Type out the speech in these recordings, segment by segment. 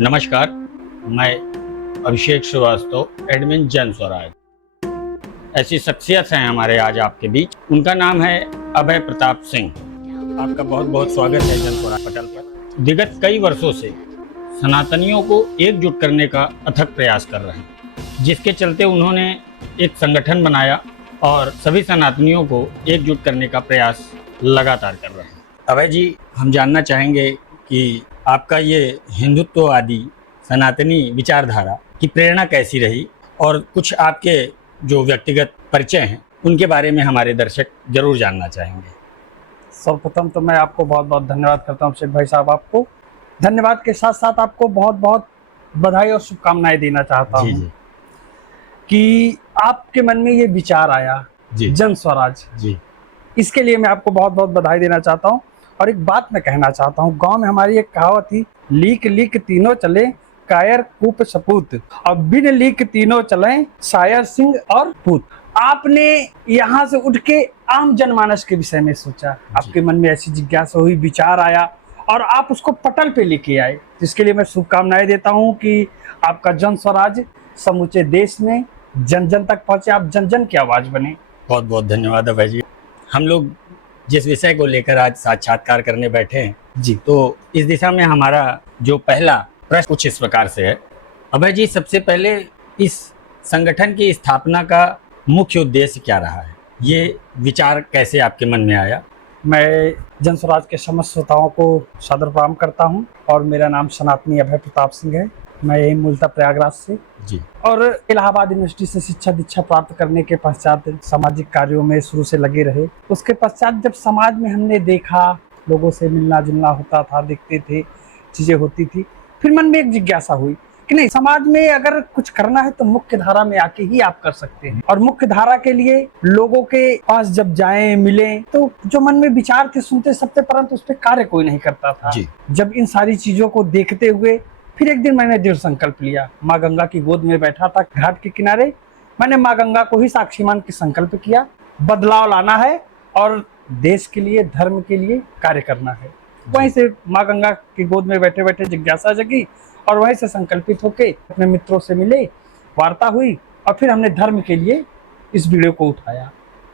नमस्कार, मैं अभिषेक श्रीवास्तव, एडमिन जन स्वराज। ऐसी शख्सियत हैं हमारे आज आपके बीच। उनका नाम है अभय प्रताप सिंह। आपका बहुत बहुत स्वागत है जन स्वराज पटल पर। विगत कई वर्षों से सनातनियों को एकजुट करने का अथक प्रयास कर रहे हैं, जिसके चलते उन्होंने एक संगठन बनाया और सभी सनातनियों को एकजुट करने का प्रयास लगातार कर रहे हैं। अभय जी, हम जानना चाहेंगे कि आपका ये हिंदुत्ववादी सनातनी विचारधारा की प्रेरणा कैसी रही, और कुछ आपके जो व्यक्तिगत परिचय हैं उनके बारे में हमारे दर्शक जरूर जानना चाहेंगे। सर्वप्रथम तो मैं आपको बहुत बहुत धन्यवाद करता हूँ शेख भाई साहब। आपको धन्यवाद के साथ साथ आपको बहुत बहुत बधाई और शुभकामनाएं देना चाहता हूँ कि आपके मन में ये विचार आया जन स्वराज जी। इसके लिए मैं आपको बहुत बहुत बधाई देना चाहता हूँ। और एक बात मैं कहना चाहता हूँ, गांव में हमारी एक कहावत थी, लीक लीक तीनों चले कायर कूप सपूत, और बिन लीक तीनों चले शायर सिंह और पूत। आपने यहाँ से उठ के आम जनमानस के विषय में सोचा, आपके मन में ऐसी जिज्ञासा हुई, विचार आया और आप उसको पटल पे लेके आए, जिसके लिए मैं शुभकामनाएं देता हूँ कि आपका जन स्वराज समूचे देश में जन जन तक पहुंचे, आप जन जन की आवाज बने। बहुत बहुत धन्यवाद अभय जी। हम लोग जिस विषय को लेकर आज साक्षात्कार करने बैठे हैं जी, तो इस दिशा में हमारा जो पहला प्रश्न कुछ इस प्रकार से है। अभय जी, सबसे पहले इस संगठन की स्थापना का मुख्य उद्देश्य क्या रहा है? ये विचार कैसे आपके मन में आया? मैं जन स्वराज के समस्त श्रोताओं को सादर प्रणाम करता हूं और मेरा नाम सनातनी अभय प्रताप सिंह है। मैं यही मूलतः प्रयागराज से जी, और इलाहाबाद यूनिवर्सिटी से शिक्षा दीक्षा प्राप्त करने के पश्चात सामाजिक कार्यों में शुरू से लगे रहे। उसके पश्चात जब समाज में हमने देखा, लोगों से मिलना जुलना होता था, देखते थे, चीजें होती थी, फिर मन में एक जिज्ञासा हुई कि नहीं, समाज में अगर कुछ करना है तो मुख्य धारा में आके ही आप कर सकते हैं। और मुख्य धारा के लिए लोगों के पास जब जाएं, मिलें, तो जो मन में विचार थे सुनते सबसे, परंतु उस पर कार्य कोई नहीं करता था जी। जब इन सारी चीजों को देखते हुए फिर एक दिन मैंने दृढ़ संकल्प लिया। माँ गंगा की गोद में बैठा था घाट के किनारे, मैंने माँ गंगा को ही साक्षी मान के संकल्प किया, बदलाव लाना है और देश के लिए, धर्म के लिए कार्य करना है। वहीं से माँ गंगा की गोद में बैठे बैठे जिज्ञासा जगी और वहीं से संकल्पित होके अपने मित्रों से मिले, वार्ता हुई और फिर हमने धर्म के लिए इस वीडियो को उठाया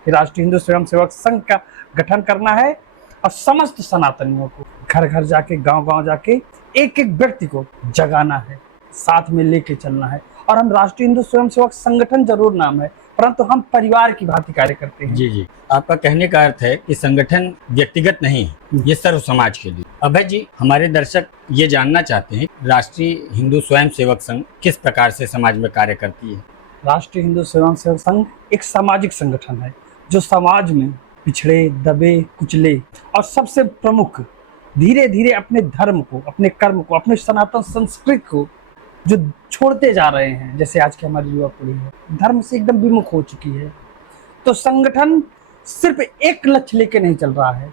कि राष्ट्रीय हिंदू स्वयं सेवक संघ का गठन करना है और समस्त सनातनियों को घर घर जाके, गांव गांव जाके एक एक व्यक्ति को जगाना है, साथ में लेके चलना है। और हम राष्ट्रीय हिंदू स्वयं सेवक संगठन जरूर नाम है, परंतु हम परिवार की भांति कार्य करते हैं। जी जी, आपका कहने का अर्थ है कि संगठन व्यक्तिगत नहीं है, ये सर्व समाज के लिए। अभय जी, हमारे दर्शक ये जानना चाहते हैं, राष्ट्रीय हिंदू स्वयं सेवक संघ किस प्रकार से समाज में कार्य करती है? राष्ट्रीय हिंदू स्वयं सेवक संघ एक सामाजिक संगठन है जो समाज में पिछड़े, दबे, कुचले और सबसे प्रमुख धीरे धीरे अपने धर्म को, अपने कर्म को, अपने सनातन संस्कृति को जो छोड़ते जा रहे हैं, जैसे आज की हमारी युवा पीढ़ी है धर्म से एकदम विमुख हो चुकी है। तो संगठन सिर्फ एक लक्ष्य लेके नहीं चल रहा है,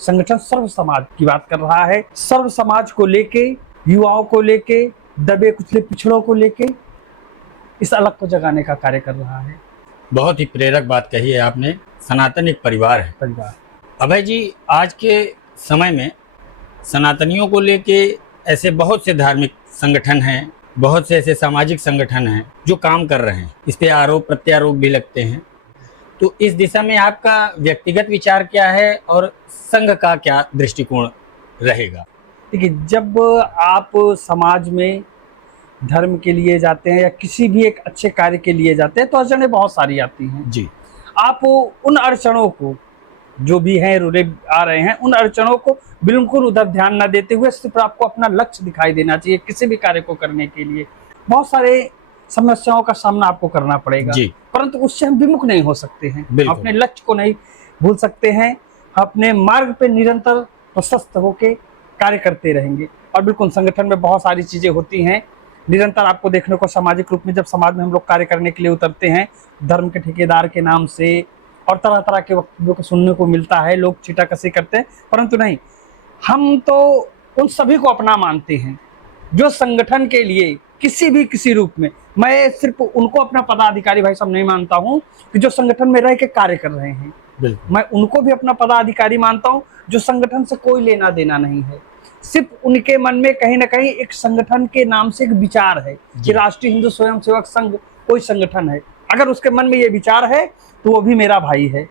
संगठन सर्व समाज की बात कर रहा है। सर्व समाज को लेके, युवाओं को लेके, दबे कुचले पिछड़ों को लेके इस अलग को जगाने का कार्य कर रहा है। बहुत ही प्रेरक बात कही है आपने। सनातन एक परिवार है। परिवार। अभय जी, आज के समय में सनातनियों को लेके ऐसे बहुत से धार्मिक संगठन हैं, बहुत से ऐसे सामाजिक संगठन हैं जो काम कर रहे हैं, इस पे आरोप प्रत्यारोप भी लगते हैं। तो इस दिशा में आपका व्यक्तिगत विचार क्या है और संघ का क्या दृष्टिकोण रहेगा? देखिए, जब आप समाज में धर्म के लिए जाते हैं या किसी भी एक अच्छे कार्य के लिए जाते हैं तो अड़चनें बहुत सारी आती हैं जी। आप उन अड़चनों को, जो भी हैं रुले आ रहे हैं, उन अड़चनों को बिल्कुल उधर ध्यान न देते हुए सिर्फ आपको अपना लक्ष्य दिखाई देना चाहिए। किसी भी कार्य को करने के लिए बहुत सारे समस्याओं का सामना आपको करना पड़ेगा, परंतु उससे हम विमुख नहीं हो सकते हैं, अपने लक्ष्य को नहीं भूल सकते हैं, अपने मार्ग पे निरंतर प्रशस्त होके कार्य करते रहेंगे। और बिल्कुल संगठन में बहुत सारी चीजें होती हैं निरंतर आपको देखने को, सामाजिक रूप में जब समाज में हम लोग कार्य करने के लिए उतरते हैं, धर्म के ठेकेदार के नाम से और तरह तरह के वक्तव्यों को सुनने को मिलता है, लोग छीटाकशी करते हैं, परंतु नहीं, हम तो उन सभी को अपना मानते हैं जो संगठन के लिए किसी रूप में, मैं सिर्फ उनको अपना पदाधिकारी भाई साहब नहीं मानता हूं कि जो संगठन में रह के कार्य कर रहे हैं, मैं उनको भी अपना पदाधिकारी मानता हूं जो संगठन से कोई लेना देना नहीं है, सिर्फ उनके मन में कहीं ना कहीं एक संगठन के नाम से एक विचार है कि राष्ट्रीय हिंदू स्वयंसेवक संघ कोई संगठन है। अगर उसके मन में ये विचार है तो वो भी मेरा भाई है।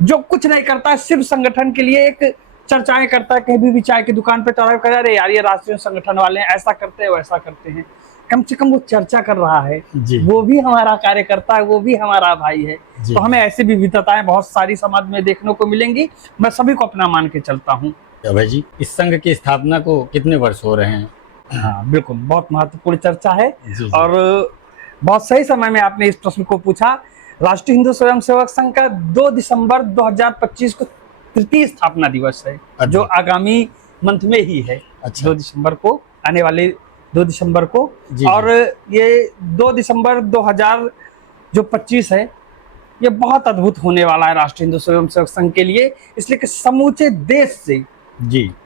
जो कुछ नहीं करता है, सिर्फ संगठन के लिए एक चर्चाएं करता है, कहीं भी चाय की दुकान पे चढ़ा कर, अरे यार ये राष्ट्रीय संगठन वाले हैं, ऐसा करते हैं वैसा करते हैं, कम से कम वो चर्चा कर रहा है, वो भी हमारा कार्यकर्ता है, वो भी हमारा भाई है। तो हमें ऐसी विविधताएं बहुत सारी समाज में देखने को मिलेंगी। मैं सभी को अपना मान के चलता हूँ। अभय जी, इस संघ की स्थापना को कितने वर्ष हो रहे हैं? हाँ बिल्कुल, बहुत महत्वपूर्ण चर्चा है। और बहुत सही समय में आपने इस प्रश्न को पूछा। राष्ट्रीय हिंदू स्वयंसेवक संघ का 2 दिसंबर 2025 को तृतीय स्थापना दिवस है, जो आगामी मंथ में ही है। 2 दिसंबर को, आने वाले 2 दिसंबर को। और ये 2 दिसंबर 2025 है, ये बहुत अद्भुत होने वाला है राष्ट्रीय हिंदू स्वयंसेवक संघ के लिए, इसलिए कि समूचे देश से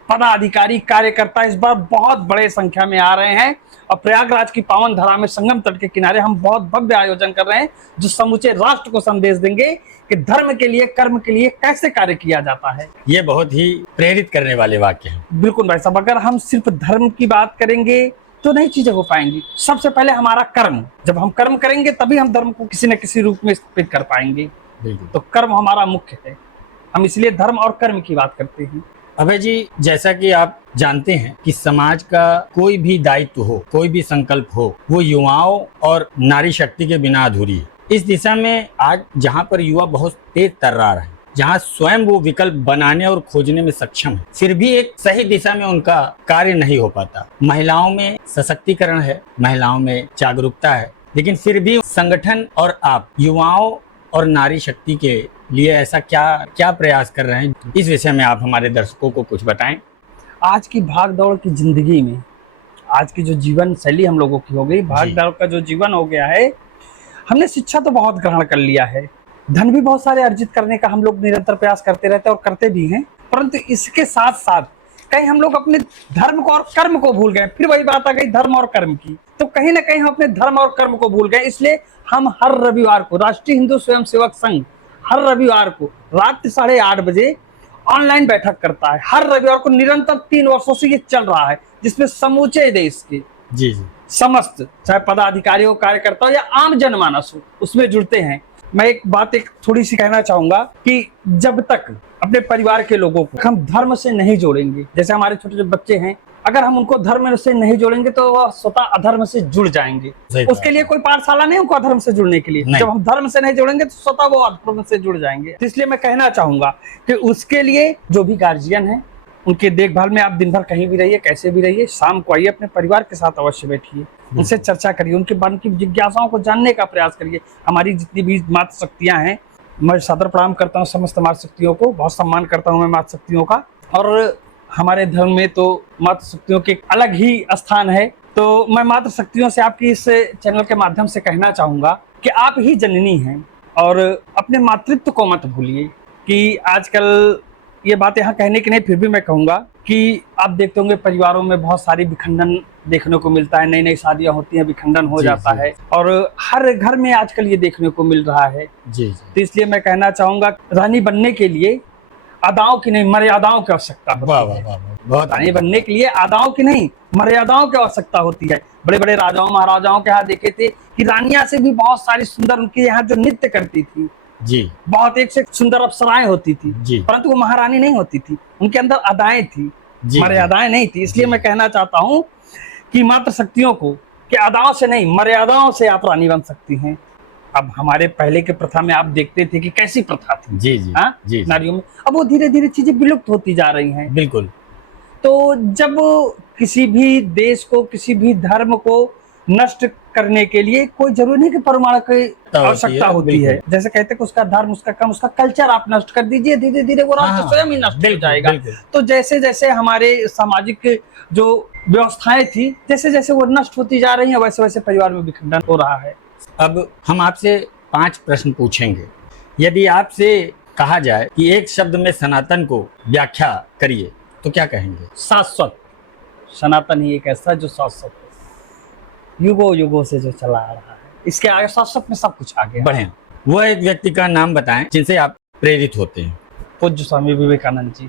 पदाधिकारी कार्यकर्ता इस बार बहुत बड़े संख्या में आ रहे हैं। और प्रयागराज की पावन धरा में संगम तट के किनारे हम बहुत भव्य आयोजन कर रहे हैं, जो समूचे राष्ट्र को संदेश देंगे कि धर्म के लिए, कर्म के लिए कैसे कार्य किया जाता है। ये बहुत ही प्रेरित करने वाले वाक्य हैं। बिल्कुल भाई साहब, अगर हम सिर्फ धर्म की बात करेंगे तो नहीं चीजें हो पाएंगी। सबसे पहले हमारा कर्म, जब हम कर्म करेंगे तभी हम धर्म को किसी न किसी रूप में स्थापित कर पाएंगे। तो कर्म हमारा मुख्य है, हम इसलिए धर्म और कर्म की बात करते हैं। अभय जी, जैसा कि आप जानते हैं कि समाज का कोई भी दायित्व हो, कोई भी संकल्प हो, वो युवाओं और नारी शक्ति के बिना अधूरी है। इस दिशा में आज जहाँ पर युवा बहुत तेज तर्रार है, जहाँ स्वयं वो विकल्प बनाने और खोजने में सक्षम है, फिर भी एक सही दिशा में उनका कार्य नहीं हो पाता। महिलाओं में सशक्तिकरण है, महिलाओं में जागरूकता है, लेकिन फिर भी संगठन और आप युवाओं और नारी शक्ति के लिए ऐसा क्या प्रयास कर रहे हैं? इस विषय में आप हमारे दर्शकों को कुछ बताएं। आज की भाग दौड़ की जिंदगी में, आज की जो जीवन शैली हम लोगों की हो गई, भाग दौड़ का जो जीवन हो गया है, हमने शिक्षा तो बहुत ग्रहण कर लिया है, धन भी बहुत सारे अर्जित करने का हम लोग निरंतर प्रयास करते रहते हैं और करते भी हैं, परंतु इसके साथ साथ कहीं हम लोग अपने धर्म को और कर्म को भूल गए। फिर वही बात आ गई धर्म और कर्म की, तो कहीं ना कहीं हम अपने धर्म और कर्म को भूल गए। इसलिए हम हर रविवार को, राष्ट्रीय हिंदू स्वयंसेवक संघ हर रविवार को रात 8:30 बजे ऑनलाइन बैठक करता है। हर रविवार को निरंतर 3 वर्षों से ये चल रहा है, जिसमें समूचे देश के समस्त, चाहे पदाधिकारियों, कार्यकर्ता या आम जनमानस हो, उसमें जुड़ते हैं। मैं एक थोड़ी सी कहना चाहूंगा कि जब तक अपने परिवार के लोगों को हम धर्म से नहीं जोड़ेंगे, जैसे हमारे छोटे छोटे बच्चे हैं, अगर हम उनको धर्म से नहीं जोड़ेंगे तो वह स्वतः अधर्म से जुड़ जाएंगे। उसके लिए कोई पाठशाला नहीं उनको अधर्म से जुड़ने के लिए। जब हम धर्म से नहीं जोड़ेंगे तो स्वतः वो अधर्म से जुड़ जाएंगे। तो इसलिए मैं कहना चाहूंगा कि उसके लिए जो भी गार्जियन है, उनके देखभाल में आप दिन भर कहीं भी रहिए, कैसे भी रहिए, शाम को आइए, अपने परिवार के साथ अवश्य बैठिए, उनसे चर्चा करिए, उनके मन की जिज्ञासाओं को जानने का प्रयास करिए। हमारी जितनी भी मातृशक्तियां हैं, मैं सादर प्रणाम करता हूँ समस्त मातृशक्तियों को, बहुत सम्मान करता हूँ मैं मातृशक्तियों का। और हमारे धर्म में तो मातृशक्तियों के अलग ही स्थान है। तो मैं मातृशक्तियों से आपकी इस चैनल के माध्यम से कहना चाहूंगा कि आप ही जननी हैं और अपने मातृत्व को मत भूलिए। कि आजकल ये बात यहाँ कहने की नहीं, फिर भी मैं कहूँगा कि आप देखते होंगे परिवारों में बहुत सारी विखंडन देखने को मिलता है, नई नई शादियां होती हैं, विखंडन हो जाता है, और हर घर में आजकल ये देखने को मिल रहा है। तो इसलिए मैं कहना चाहूंगा, रानी बनने के लिए अदाओं की नहीं, मर्यादाओं की आवश्यकता होती है। रानी बनने के लिए अदाओं की नहीं, मर्यादाओं की आवश्यकता होती है। बड़े बड़े राजाओं महाराजाओं के यहाँ देखे थे कि रानियां से भी बहुत सारी सुंदर उनके यहाँ जो नृत्य करती थी, बहुत एक से सुंदर अप्सराएं होती थी, परंतु वो महारानी नहीं होती थी, उनके अंदर अदाएं थी, मर्यादाएं नहीं थी। इसलिए मैं कहना चाहता हूँ कि मातृशक्तियों को कि अदाओं से नहीं, मर्यादाओं से आप रानी बन सकती हैं। अब हमारे पहले के प्रथा में आप देखते थे कि कैसी प्रथा थी नारियों में, अब वो धीरे धीरे चीजें विलुप्त होती जा रही हैं। बिल्कुल। तो जब किसी भी देश को, किसी भी धर्म को नष्ट करने के लिए कोई जरूरी नहीं कि परमाणु की आवश्यकता होती है। जैसे कहते हैं कि उसका धर्म, उसका कर्म, उसका कल्चर आप नष्ट कर दीजिए, धीरे धीरे वो राष्ट्र स्वयं ही नष्ट हो जाएगा। तो जैसे जैसे हमारे सामाजिक जो व्यवस्थाएं थी, जैसे जैसे वो नष्ट होती जा रही है, वैसे वैसे परिवार में विखंडन हो रहा है। अब हम आपसे 5 प्रश्न पूछेंगे। यदि आपसे कहा जाए कि एक शब्द में सनातन को व्याख्या करिए तो क्या कहेंगे? शाश्वत। सनातन ही एक ऐसा जो शाश्वत है, युगों युगों से जो चला आ रहा है, इसके आगे शाश्वत में सब कुछ आ गया। बढ़िया। वो एक व्यक्ति का नाम बताएं जिनसे आप प्रेरित होते हैं। पूज्य स्वामी विवेकानंद जी,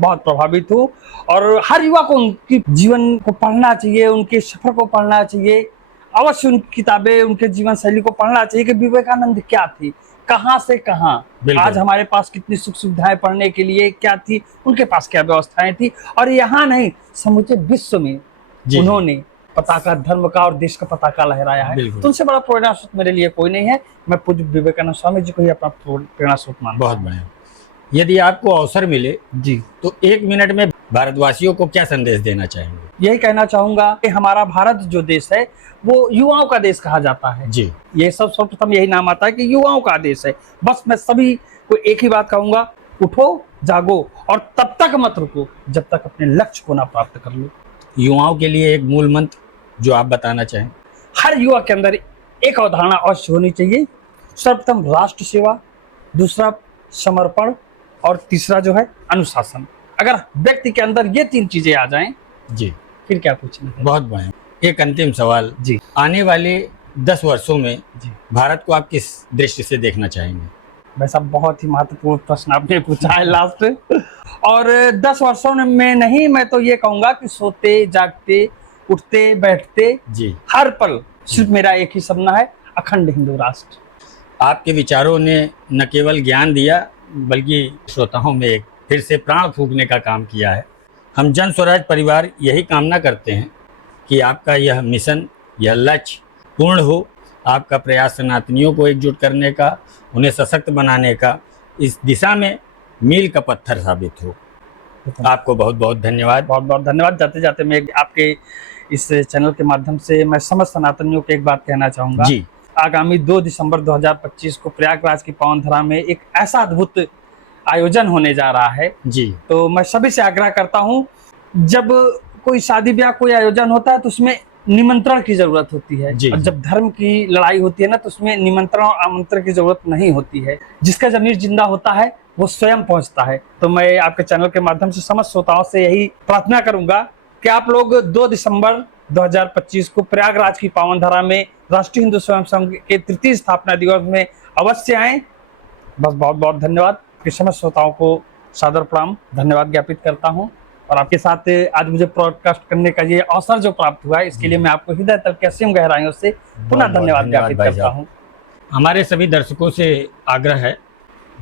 बहुत प्रभावित हूँ। और हर युवा को उनकी जीवन को पढ़ना चाहिए, उनके सफर को पढ़ना चाहिए, अवश्य उनकी किताबें, उनके जीवन शैली को पढ़ना चाहिए कि विवेकानंद क्या थे, कहाँ से कहाँ, बिल्कुल। आज हमारे पास कितनी सुख सुविधाएं पढ़ने के लिए क्या थी, उनके पास क्या व्यवस्थाएं थी। और यहाँ नहीं, समूचे विश्व में जी। उन्होंने पताका, धर्म का और देश का पताका लहराया है। बिल्कुल। तो उनसे बड़ा प्रेरणा स्रोत मेरे लिए कोई नहीं है। मैं पूज्य विवेकानंद स्वामी जी को ही अपना प्रेरणा स्रोत मानता बहुत हूं। बढ़िया। यदि आपको अवसर मिले जी, तो 1 मिनट में भारतवासियों को क्या संदेश देना चाहेंगे? यही कहना चाहूंगा कि हमारा भारत जो देश है वो युवाओं का देश कहा जाता है। जी। ये सब सर्वप्रथम यही नाम आता है कि युवाओं का देश है। बस मैं सभी को एक ही बात कहूंगा, उठो, जागो और तब तक मत रुको जब तक अपने लक्ष्य को ना प्राप्त कर लो। युवाओं के लिए एक मूल मंत्र जो आप बताना चाहें? हर युवा के अंदर एक अवधारणा अवश्य होनी चाहिए। सर्वप्रथम राष्ट्र सेवा, दूसरा समर्पण और तीसरा जो है अनुशासन। अगर व्यक्ति के अंदर ये 3 चीजें आ जाएं, जी। फिर क्या पूछना है। बहुत बढ़िया। एक अंतिम सवाल, जी आने वाले 10 वर्षों में जी भारत को आप किस दृष्टि से देखना चाहेंगे? वैसा बहुत ही महत्वपूर्ण प्रश्न आपने पूछा है लास्ट। और 10 वर्षों में नहीं, मैं तो ये कहूंगा कि सोते जागते उठते बैठते जी। हर पल सिर्फ मेरा एक ही सपना है, अखंड हिंदू राष्ट्र। आपके विचारों ने न केवल ज्ञान दिया बल्कि श्रोताओं में एक फिर से प्राण फूंकने का काम किया है। हम जन स्वराज परिवार यही कामना करते हैं कि आपका यह मिशन, यह लक्ष्य पूर्ण हो। आपका प्रयास सनातनियों को एकजुट करने का, उन्हें सशक्त बनाने का, इस दिशा में मील का पत्थर साबित हो। आपको बहुत बहुत धन्यवाद। बहुत बहुत धन्यवाद। जाते जाते मैं आपके इस चैनल के माध्यम से मैं समस्त सनातनियों को एक बात कहना चाहूंगा। जी। आगामी 2 दिसंबर 2025 को प्रयागराज की पावन धरा में एक ऐसा अद्भुत आयोजन होने जा रहा है। जी। तो मैं सभी से आग्रह करता हूँ, जब कोई शादी ब्याह कोई आयोजन होता है तो उसमें निमंत्रण की जरूरत होती है। जी, और जी। जब धर्म की लड़ाई होती है ना, तो उसमें निमंत्रण और आमंत्रण की जरूरत नहीं होती है। जिसका जमीर जिंदा होता है वो स्वयं पहुंचता है। तो मैं आपके चैनल के माध्यम से समस्त श्रोताओं से यही प्रार्थना करूंगा कि आप लोग 2 दिसंबर 2025 को प्रयागराज की पावन धरा में राष्ट्रीय हिंदू स्वयं संघ के 3य स्थापना दिवस में अवश्य आएं। बस बहुत बहुत धन्यवाद। कि समस्त श्रोताओं को सादर प्रणाम, धन्यवाद ज्ञापित करता हूं। और आपके साथ आज मुझे ब्रॉडकास्ट करने का ये अवसर जो प्राप्त हुआ है, इसके लिए मैं आपको हृदय तल के असीम गहराइयों से पुनः धन्यवाद ज्ञापित करता हूं। हमारे सभी दर्शकों से आग्रह है,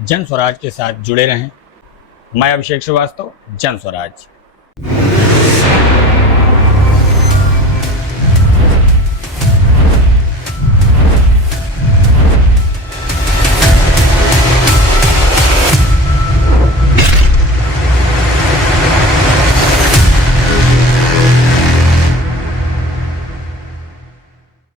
जन स्वराज के साथ जुड़े रहें। मैं अभिषेक श्रीवास्तव, जन स्वराज।